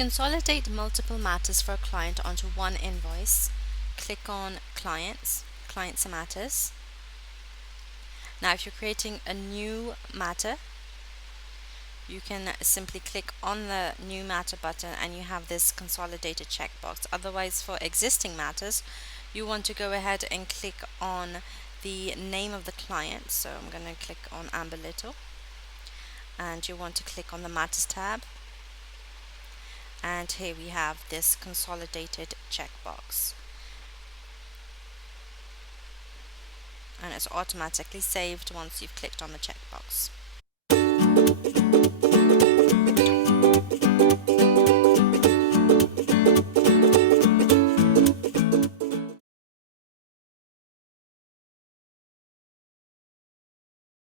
consolidate multiple matters for a client onto one invoice, click on Clients, Clients and Matters. Now if you're creating a new matter, you can simply click on the new matter button and you have this consolidated checkbox. Otherwise, for existing matters, you want to go ahead and click on the name of the client. So I'm going to click on Amber Little, and you want to click on the Matters tab, and here we have this consolidated checkbox, and it's automatically saved once you've clicked on the checkbox.